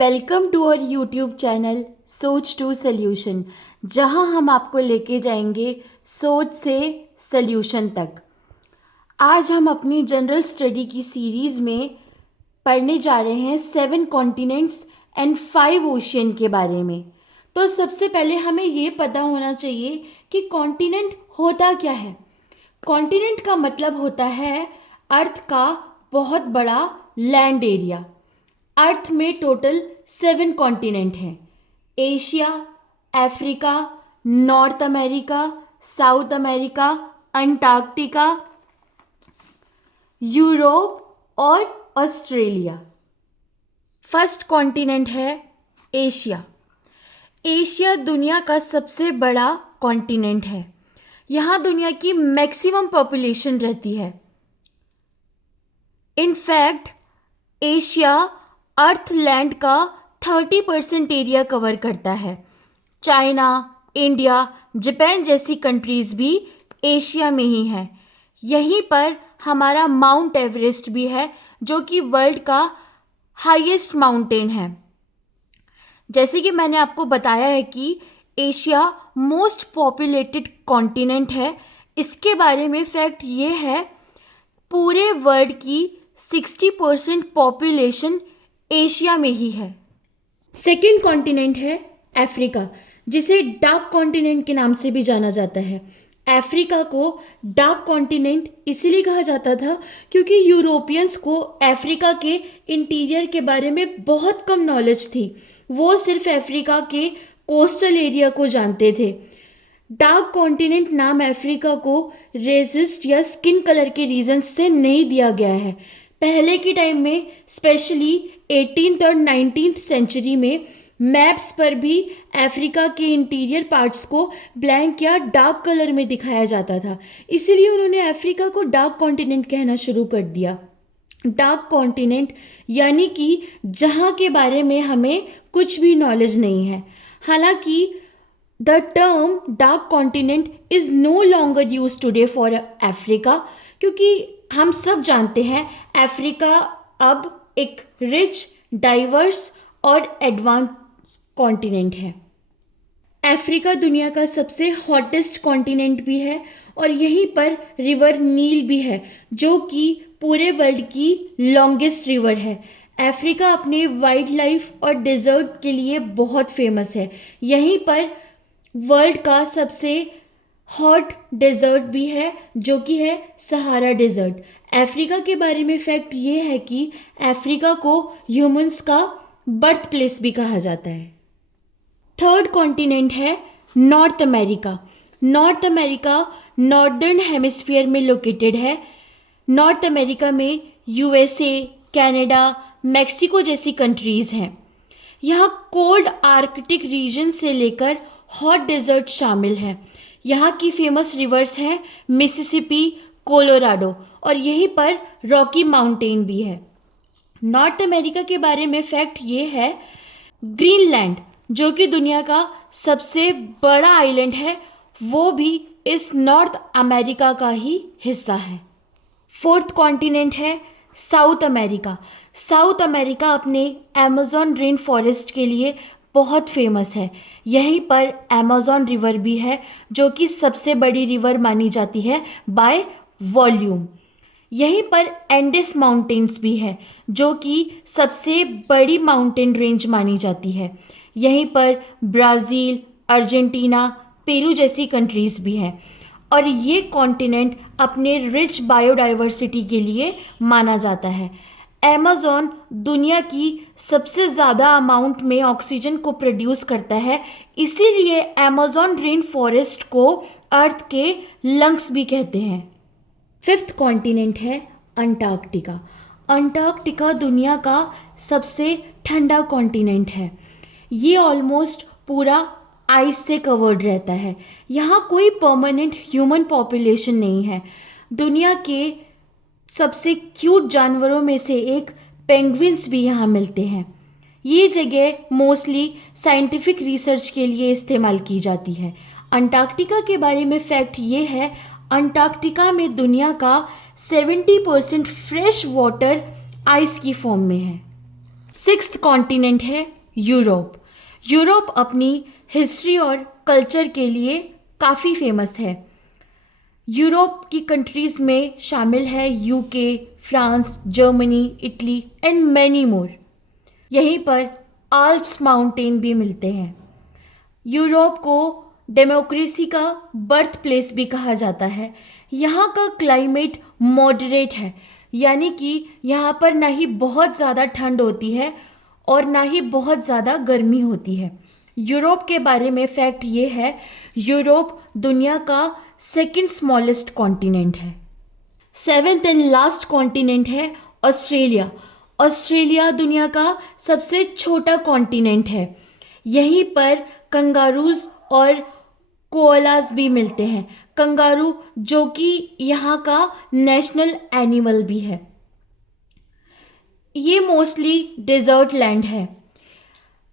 Welcome to our YouTube channel सोच to solution, जहां हम आपको लेके जाएंगे सोच से सल्यूशन तक। आज हम अपनी जनरल स्टडी की सीरीज़ में पढ़ने जा रहे हैं 7 कॉन्टिनेंट्स एंड 5 ओशियन के बारे में। तो सबसे पहले हमें ये पता होना चाहिए कि कॉन्टिनेंट होता क्या है। कॉन्टिनेंट का मतलब होता है अर्थ का बहुत बड़ा लैंड एरिया। अर्थ में टोटल 7 कॉन्टिनेंट हैं। Asia, Africa, North America, South America, Antarctica, Europe और ऑस्ट्रेलिया। फर्स्ट कॉन्टिनेंट है एशिया। एशिया दुनिया का सबसे बड़ा कॉन्टिनेंट है। यहाँ दुनिया की मैक्सिमम पॉपुलेशन रहती है। इनफैक्ट एशिया अर्थ लैंड का 30% एरिया कवर करता है। चाइना, इंडिया, जापान जैसी कंट्रीज़ भी एशिया में ही हैं। यहीं पर हमारा माउंट एवरेस्ट भी है, जो कि वर्ल्ड का हाईएस्ट माउंटेन है। जैसे कि मैंने आपको बताया है कि एशिया मोस्ट पॉपुलेटेड कॉन्टिनेंट है। इसके बारे में फैक्ट ये है, पूरे वर्ल्ड की 60% पॉपुलेशन एशिया में ही है। सेकेंड कॉन्टिनेंट है अफ्रीका, जिसे डार्क कॉन्टिनेंट के नाम से भी जाना जाता है। अफ्रीका को डार्क कॉन्टिनेंट इसलिए कहा जाता था क्योंकि यूरोपियंस को अफ्रीका के इंटीरियर के बारे में बहुत कम नॉलेज थी। वो सिर्फ अफ्रीका के कोस्टल एरिया को जानते थे। डार्क कॉन्टिनेंट नाम अफ्रीका को रेसिस्ट या स्किन कलर के रीजन से नहीं दिया गया है। पहले के टाइम में, स्पेशली 18th और 19th सेंचुरी में, मैप्स पर भी अफ्रीका के इंटीरियर पार्ट्स को ब्लैंक या डार्क कलर में दिखाया जाता था। इसीलिए उन्होंने अफ्रीका को डार्क कॉन्टिनेंट कहना शुरू कर दिया। डार्क कॉन्टिनेंट यानी कि जहाँ के बारे में हमें कुछ भी नॉलेज नहीं है। हालांकि the term dark continent is no longer use today for Africa, क्योंकि हम सब जानते हैं अफ्रीका अब एक रिच, डाइवर्स और एडवांस कॉन्टिनेंट है। अफ्रीका दुनिया का सबसे हॉटेस्ट कॉन्टिनेंट भी है और यहीं पर रिवर नील भी है, जो कि पूरे वर्ल्ड की लॉन्गेस्ट रिवर है। अफ्रीका अपने वाइल्ड लाइफ और डेजर्ट के लिए बहुत फेमस है। यहीं पर वर्ल्ड का सबसे हॉट डेजर्ट भी है, जो कि है सहारा डेजर्ट। अफ्रीका के बारे में फैक्ट ये है कि अफ्रीका को ह्यूमंस का बर्थ प्लेस भी कहा जाता है। थर्ड कॉन्टिनेंट है north America. North America northern hemisphere में लोकेटेड है। नॉर्थ अमेरिका में यूएसए, कनाडा, मैक्सिको जैसी कंट्रीज़ हैं। यहाँ कोल्ड आर्कटिक रीजन से लेकर हॉट डेजर्ट शामिल है। यहाँ की फेमस रिवर्स हैं मिसिसिपी, कोलोराडो, और यहीं पर रॉकी माउंटेन भी है। नॉर्थ अमेरिका के बारे में फैक्ट ये है, ग्रीनलैंड जो कि दुनिया का सबसे बड़ा आइलैंड है, वो भी इस नॉर्थ अमेरिका का ही हिस्सा है। फोर्थ कॉन्टिनेंट है साउथ अमेरिका। साउथ अमेरिका अपने अमेज़न रेन फॉरेस्ट के लिए बहुत फेमस है। यहीं पर अमेज़न रिवर भी है, जो कि सबसे बड़ी रिवर मानी जाती है बाय वॉल्यूम। यहीं पर एंडेस माउंटेन्स भी है, जो कि सबसे बड़ी माउंटेन रेंज मानी जाती है। यहीं पर ब्राज़ील, अर्जेंटीना, पेरू जैसी कंट्रीज़ भी हैं। और ये कॉन्टिनेंट अपने रिच बायोडाइवर्सिटी के लिए माना जाता है। अमेज़न दुनिया की सबसे ज़्यादा अमाउंट में ऑक्सीजन को प्रोड्यूस करता है, इसीलिए अमेज़न रेन फॉरेस्ट को अर्थ के लंग्स भी कहते हैं। फिफ्थ कॉन्टिनेंट है अंटार्कटिका। अंटार्कटिका दुनिया का सबसे ठंडा कॉन्टिनेंट है। ये ऑलमोस्ट पूरा आइस से कवर्ड रहता है। यहाँ कोई परमानेंट ह्यूमन पॉपुलेशन नहीं है। दुनिया के सबसे क्यूट जानवरों में से एक पेंगुइन्स भी यहाँ मिलते हैं। ये जगह मोस्टली साइंटिफिक रिसर्च के लिए इस्तेमाल की जाती है। अंटार्कटिका के बारे में फैक्ट ये है, अंटार्कटिका में दुनिया का 70% फ्रेश वाटर आइस की फॉर्म में है। सिक्स्थ कॉन्टिनेंट है यूरोप। यूरोप अपनी हिस्ट्री और कल्चर के लिए काफ़ी फेमस है। यूरोप की कंट्रीज़ में शामिल है UK, France, Germany, Italy and many more. यहीं पर आल्प्स माउंटेन भी मिलते हैं। यूरोप को डेमोक्रेसी का बर्थ प्लेस भी कहा जाता है। यहाँ का क्लाइमेट मॉडरेट है, यानी कि यहाँ पर ना ही बहुत ज़्यादा ठंड होती है और ना ही बहुत ज़्यादा गर्मी होती है। यूरोप के बारे में फैक्ट ये है, यूरोप दुनिया का सेकंड स्मॉलेस्ट कॉन्टिनेंट है। सेवेंथ एंड लास्ट कॉन्टिनेंट है ऑस्ट्रेलिया। ऑस्ट्रेलिया दुनिया का सबसे छोटा कॉन्टिनेंट है। यहीं पर कंगारूज और कोअलास भी मिलते हैं। कंगारू जो कि यहाँ का नेशनल एनिमल भी है। ये मोस्टली डेजर्ट लैंड है।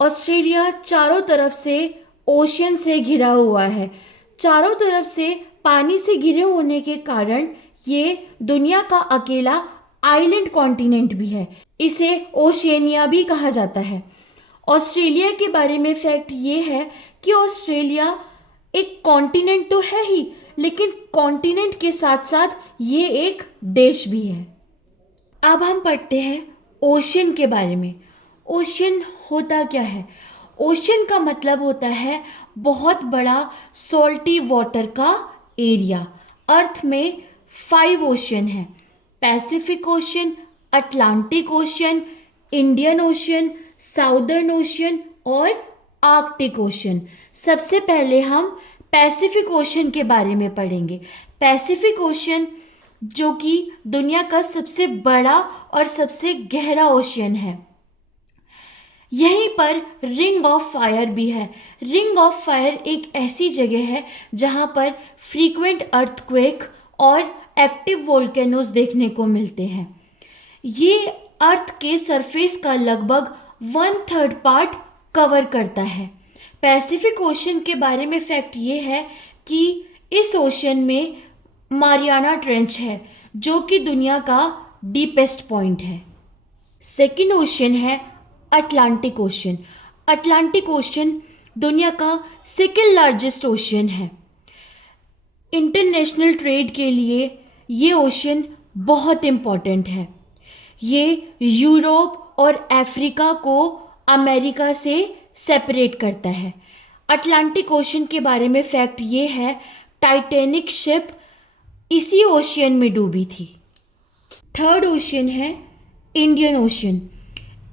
ऑस्ट्रेलिया चारों तरफ से ओशियन से घिरा हुआ है। चारों तरफ से पानी से घिरे होने के कारण ये दुनिया का अकेला आइलैंड कॉन्टिनेंट भी है। इसे ओशियनिया भी कहा जाता है। ऑस्ट्रेलिया के बारे में फैक्ट ये है कि ऑस्ट्रेलिया एक कॉन्टिनेंट तो है ही, लेकिन कॉन्टिनेंट के साथ साथ ये एक देश भी है। अब हम पढ़ते हैं ओशियन के बारे में। ओशियन होता क्या है? ओशियन का मतलब होता है बहुत बड़ा सॉल्टी वाटर का एरिया। अर्थ में 5 ओशियन है। Pacific ocean, Atlantic ocean, Indian ocean, southern ocean और आर्कटिक ओशियन। सबसे पहले हम पैसिफिक ओशियन के बारे में पढ़ेंगे। पैसिफिक ओशियन जो कि दुनिया का सबसे बड़ा और सबसे गहरा ओशियन है। यहीं पर रिंग ऑफ फायर भी है। रिंग ऑफ फायर एक ऐसी जगह है जहां पर फ्रीक्वेंट अर्थक्वेक और एक्टिव वोल्केनोज देखने को मिलते हैं। ये अर्थ के सरफेस का लगभग 1/3 पार्ट कवर करता है। पैसिफिक ओशन के बारे में फैक्ट ये है कि इस ओशन में मारियाना ट्रेंच है जो कि दुनिया का डीपेस्ट पॉइंट है। सेकेंड ओशन है अटलांटिक ओशन। अटलांटिक ओशन दुनिया का सेकेंड लार्जेस्ट ओशन है। इंटरनेशनल ट्रेड के लिए ये ओशन बहुत इम्पॉर्टेंट है। ये यूरोप और अफ्रीका को अमेरिका से सेपरेट करता है। अटलांटिक ओशन के बारे में फैक्ट ये है, टाइटैनिक शिप इसी ओशियन में डूबी थी। थर्ड ओशियन है इंडियन ओशन।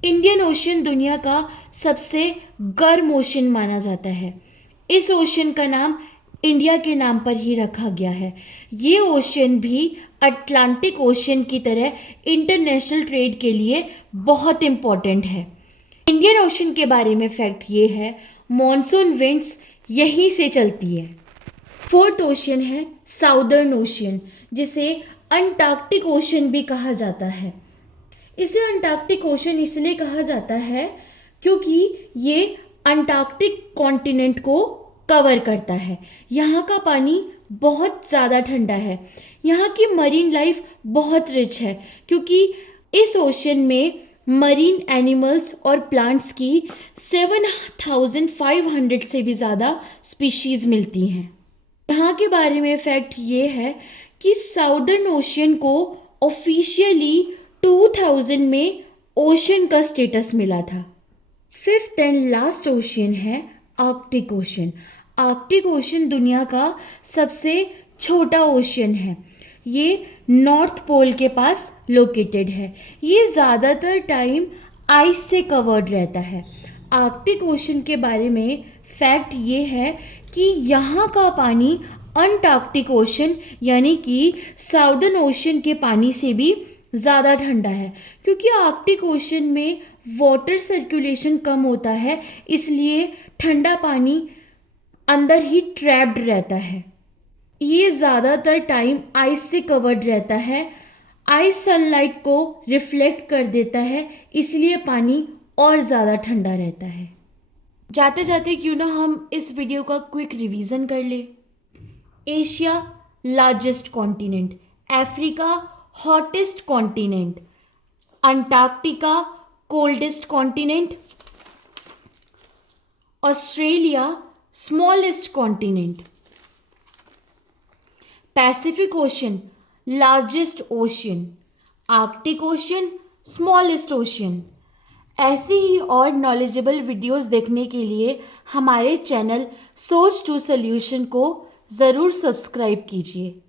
इंडियन ओशन दुनिया का सबसे गर्म ओशन माना जाता है। इस ओशन का नाम इंडिया के नाम पर ही रखा गया है। ये ओशन भी अटलांटिक ओशन की तरह इंटरनेशनल ट्रेड के लिए बहुत इम्पॉर्टेंट है। इंडियन ओशन के बारे में फैक्ट ये है, मॉनसून विंड्स यहीं से चलती है। फोर्थ ओशन है साउदर्न ओशन, जिसे अंटार्कटिक ओशन भी कहा जाता है। इसे अंटार्कटिक ओशन इसलिए कहा जाता है क्योंकि ये अंटार्कटिक कॉन्टिनेंट को कवर करता है। यहाँ का पानी बहुत ज़्यादा ठंडा है। यहाँ की मरीन लाइफ बहुत रिच है क्योंकि इस ओशन में मरीन एनिमल्स और प्लांट्स की 7,500 से भी ज़्यादा स्पीशीज़ मिलती हैं। यहाँ के बारे में फैक्ट ये है कि साउदर्न ओशियन को ऑफिशियली 2000 में ओशन का स्टेटस मिला था। फिफ्थ एंड लास्ट ओशियन है आर्कटिक ओशन। आर्कटिक ओशन दुनिया का सबसे छोटा ओशियन है। ये नॉर्थ पोल के पास लोकेटेड है। ये ज़्यादातर टाइम आइस से कवर्ड रहता है। आर्कटिक ओशन के बारे में फैक्ट ये है कि यहाँ का पानी अंटार्कटिक ओशन यानी कि साउदर्न ओशन के पानी से भी ज़्यादा ठंडा है, क्योंकि आर्कटिक ओशन में वाटर सर्कुलेशन कम होता है, इसलिए ठंडा पानी अंदर ही ट्रैप्ड रहता है। ये ज़्यादातर टाइम आइस से कवर्ड रहता है। आइस सनलाइट को रिफ्लेक्ट कर देता है, इसलिए पानी और ज़्यादा ठंडा रहता है। जाते जाते क्यों ना हम इस वीडियो का क्विक रिवीजन कर ले। Asia largest continent, Africa hottest continent, Antarctica coldest continent, Australia smallest continent, Pacific ocean largest ocean, Arctic ocean smallest ocean. ऐसी ही और नॉलेजेबल वीडियोस देखने के लिए हमारे चैनल सोच टू सॉल्यूशन को ज़रूर सब्सक्राइब कीजिए।